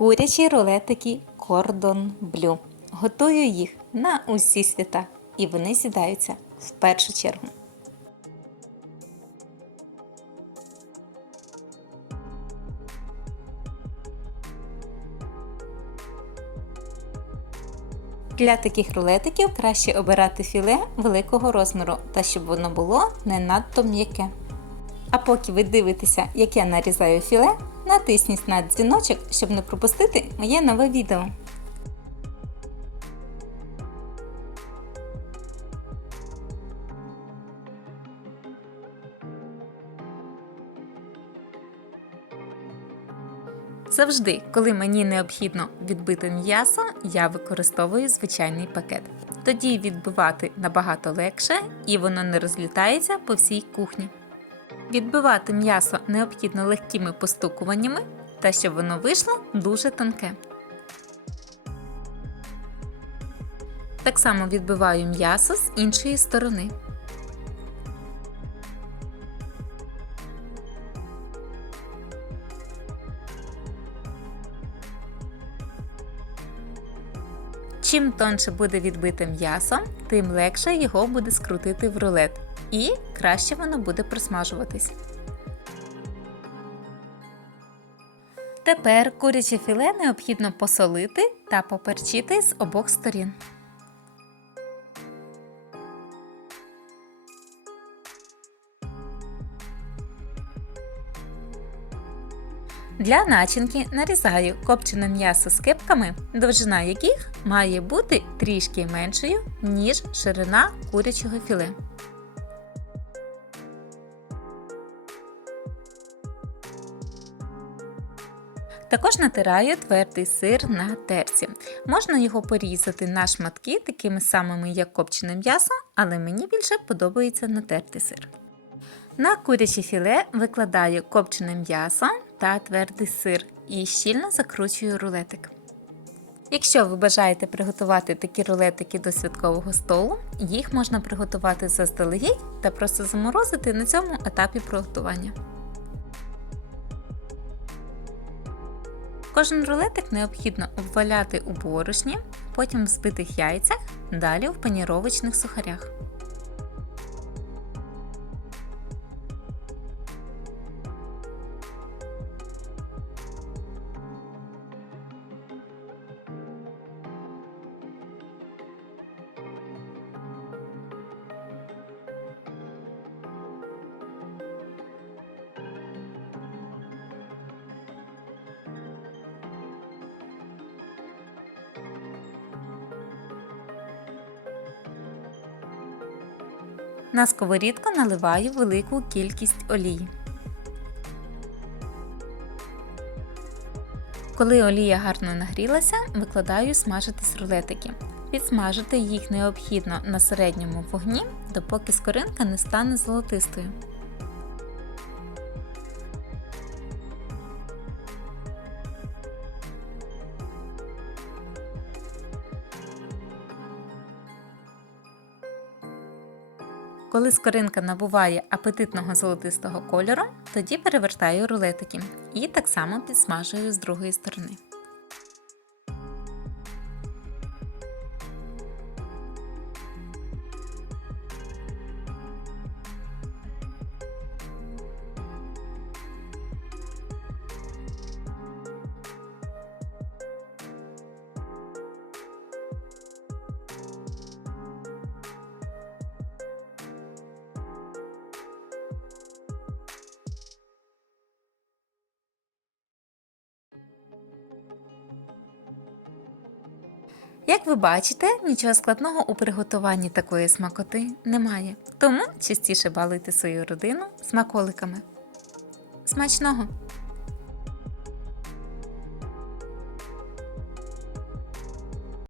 Курячі рулетики Кордон Блю. Готую їх на усі свята, і вони сідаються в першу чергу. Для таких рулетиків краще обирати філе великого розміру та щоб воно було не надто м'яке. А поки ви дивитеся, як я нарізаю філе, натисніть на дзвіночок, щоб не пропустити моє нове відео. Завжди, коли мені необхідно відбити м'ясо, я використовую звичайний пакет. Тоді відбивати набагато легше і воно не розлітається по всій кухні. Відбивати м'ясо необхідно легкими постукуваннями та щоб воно вийшло дуже тонке. Так само відбиваю м'ясо з іншої сторони. Чим тонше буде відбите м'ясо, тим легше його буде скрутити в рулет і краще воно буде просмажуватись. Тепер куряче філе необхідно посолити та поперчити з обох сторін. Для начинки нарізаю копчене м'ясо з кепками, довжина яких має бути трішки меншою, ніж ширина курячого філе. Також натираю твердий сир на терці. Можна його порізати на шматки, такими самими, як копчене м'ясо, але мені більше подобається натертий сир. На куряче філе викладаю копчене м'ясо та твердий сир і щільно закручую рулетик. Якщо ви бажаєте приготувати такі рулетики до святкового столу, їх можна приготувати заздалегідь та просто заморозити на цьому етапі приготування. Кожен рулетик необхідно обваляти у борошні, потім в збитих яйцях, далі в паніровочних сухарях. На сковорідку наливаю велику кількість олії. Коли олія гарно нагрілася, викладаю смажитись рулетики. Підсмажити їх необхідно на середньому вогні, допоки скоринка не стане золотистою. Коли скоринка набуває апетитного золотистого кольору, тоді перевертаю рулетики і так само підсмажую з другої сторони. Як ви бачите, нічого складного у приготуванні такої смакоти немає. Тому частіше балуйте свою родину смаколиками. Смачного!